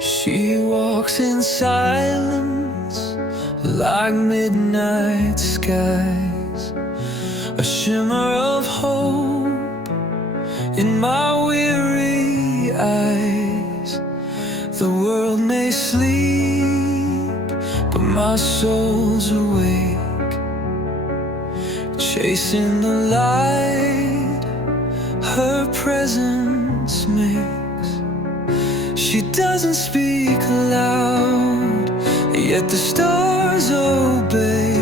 She walks in silence like midnight skies, a shimmer of hope in my weary eyes. The world may sleep, but my soul's awake, chasing the light her presence makes. She doesn't speak aloud, yet the stars obey.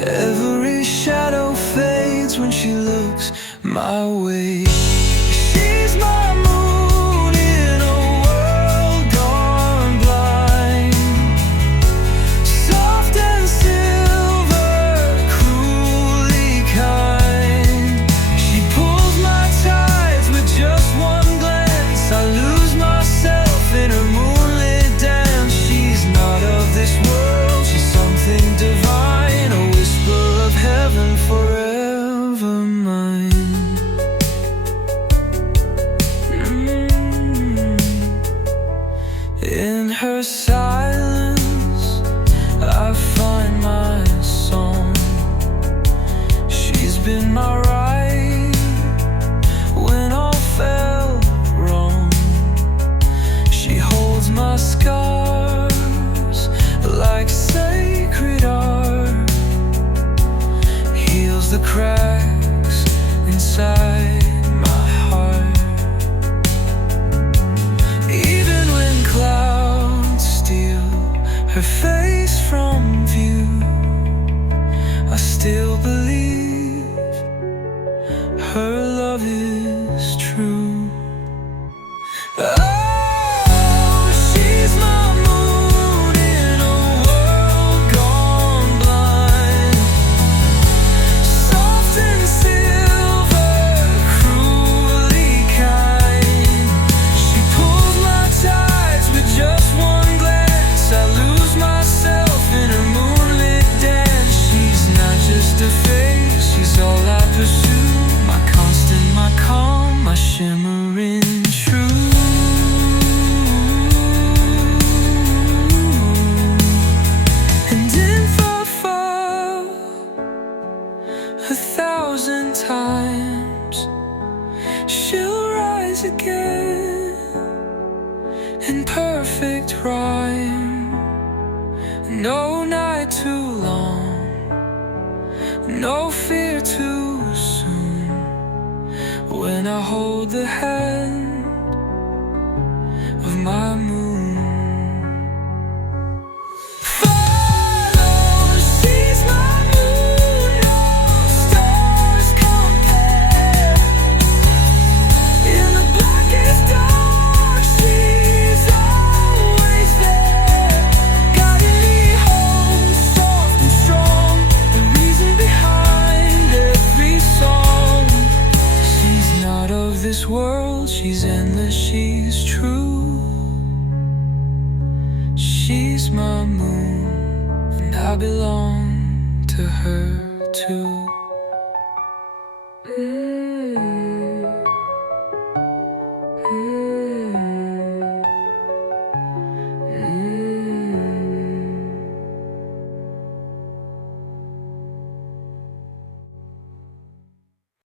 Every shadow fades when she looks my way. She's my moon in a world gone blind, soft and silver, cruelly kind. She pulls my tides with just one glance. I lose myself in her moonlit dance. She's not of this world, she's something divine, a whisper of heaven forever mine. In her silence, I find my song. She's been my right when all felt wrong. She holds my scars like sacred art, heals the cracks inside my heart. Even when clouds steal her face from view, I still believe her love is true. Oh, she's my moon in a world gone blind, soft and silver, cruelly kind. She pulls my tides with just one glance. I lose myself in her moonlit dance. She's not just a face, she's all I pursue, my constant, my calm, my shimmering truth. And if I fall 1,000 times, she'll rise again in perfect rhyme. No night too long, no fear too soon, when I hold the hand of my moon. Follow, she's my moon, no stars compare. In the blackest dark, she's always there, guiding me home, soft and strong, the reason behind every song. She's not of this world, she's endless, she's true. She's my moon, and I belong to her too.